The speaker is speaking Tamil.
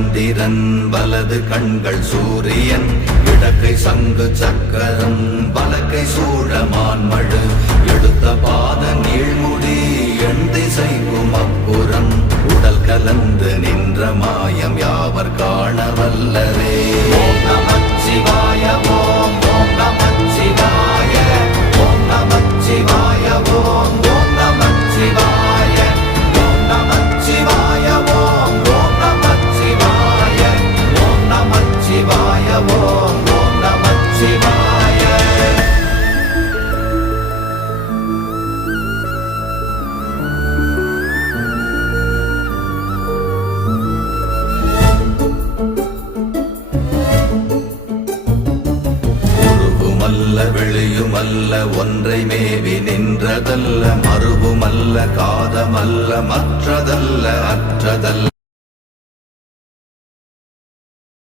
சந்திரன் வலது கண்கள் சூரியன் இடக்கை சங்கு சக்கரம் வலக்கை சூழமான்மழு எடுத்த பாத நீழ்முடி எண் திசைக்கும் அப்புறம் உடல் கலந்து நின்ற மாயம் யாவர் காண வல்லரே. ஓம் நமச்சிவாய ஓம் ஓம் நமச்சிவாய ஓம் நமச்சிவாய ஓம் ஓம் நமச்சிவாய ஓம் நமச்சிவாய ஓம் ஓம் நமச்சிவாய ஓம் நமச்சிவாய ஓம் ஓம் நமச்சிவாய. வெளியுமல்ல ஒன்றை மேவி நின்றதல்ல மறுவுமல்ல காதமல்ல மற்றதல்ல அற்றதல்ல